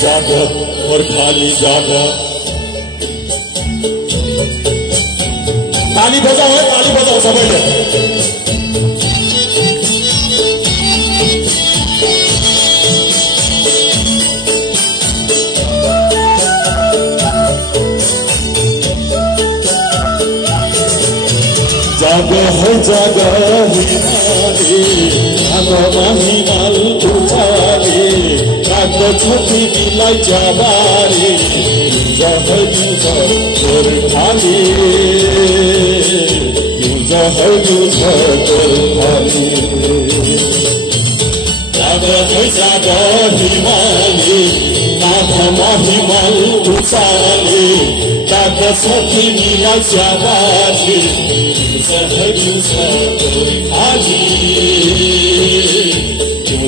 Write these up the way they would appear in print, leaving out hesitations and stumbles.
जागा गोर्खाली जागा ताली बजाओ है ताली बजाओ सबैले जागा है जागा हिमाली आगोमा हिमाल उठाले कागो छोटी मिलाई जाबारी जहै जुझ गोर्खाली जहै जुझ गोर्खाली जागा है जागा हिमाली आगोमा हिमाल उठाले कागो छोटी मिलाई जाबारी जहै जुझ गोर्खाली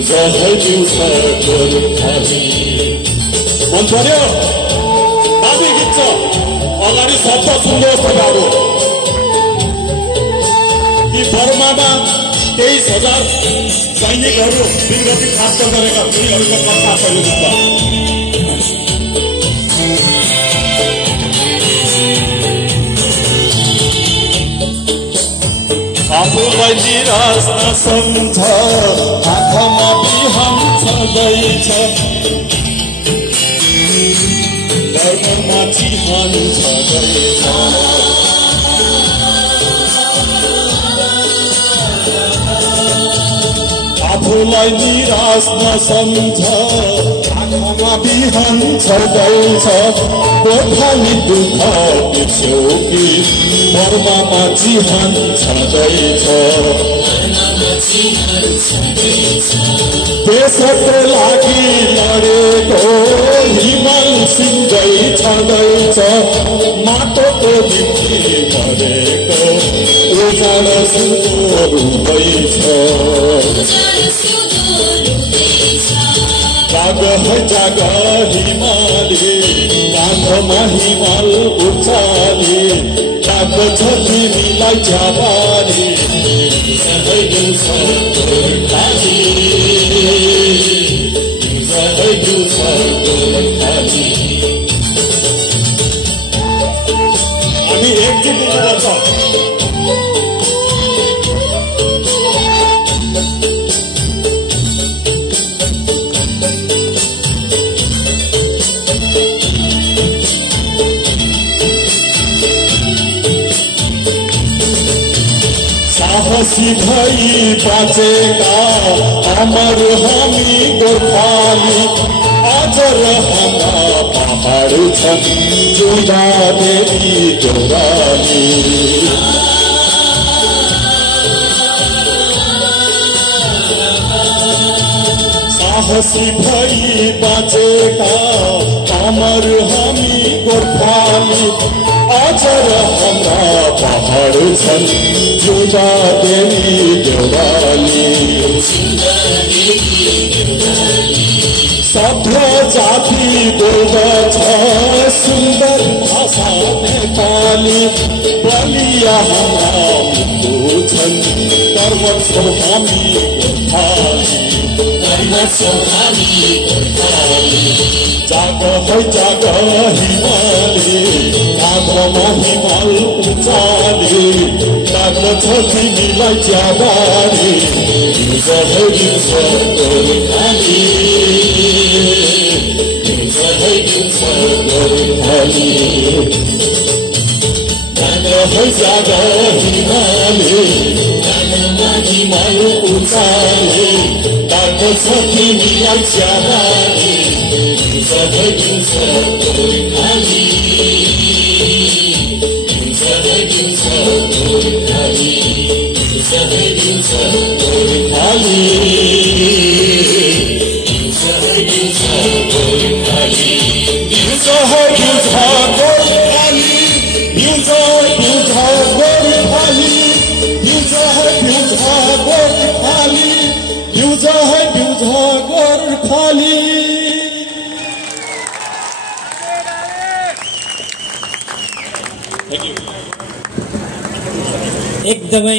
जहै जुझ गोर्खाली मन पर्यो बाबी गीत छ अगाडि शब्द सुन्नुहोस् तपाईँहरू कि बर्मामा 23,000 सैनिकहरू वीरगति प्राप्त गरेका उनीहरूको कथा पहिलो गीतमा आफूलाई निराश नसम्झ आँखामा बिहान छँदैछ धर्ममा चिहान छँदैछ आफूलाई निराश नसम्झ आँखामा बिहान छँदैछ गोर्खाली दुःख बिर्स्यौ कि बर्मामा चिहान छँदैछ देशको लागि लडेको हिमाल सिँगै छँदैछ माटोको निम्ति मरेको उजाड सिउँदो रुँदैछ जाग है जाग हिमाली काँधमा हिमाल उचाली कागो छ तिमीलाई जाबारी जहै जुझ गोर्खाली जहै जुझ गोर्खाली हामी एकजुट हुनुपर्छ साहसी भई बाँचेका अमर हामी गोर्खाली अझ हाम्रा पहाड छन् जुदा देवी देउराली साहसी भई बाँचेका अमर हामी गोर्खाली अझ हाम्रा पहाड छन् जुदा देवी देउराली सभ्य जाति बोल्दछ सुन्दर भाषा नेपाली बलिया हाम्रा मुटु छन् कर्म छौ हामी गोर्खाली जाग है जाग हिमाली काँधमा हिमाल उचाली कागो छ तिमीलाई जाबारी जहै जुझ गोर्खाली जहै जुझ गोर्खाली जाग है जाग हिमाली काँधमा हिमाल उचाली कागो छ तिमीलाई जाबारी जहै जुझ गोर्खाली जहै जुझ गोर्खाली जहै जुझ गोर्खाली जहै जुझ गोर्खाली जहै जुझ गोर्खाली जहै जुझ गोर्खाली जहै जुझ गोर्खाली जहै जुझ गोर्खाली एकदमै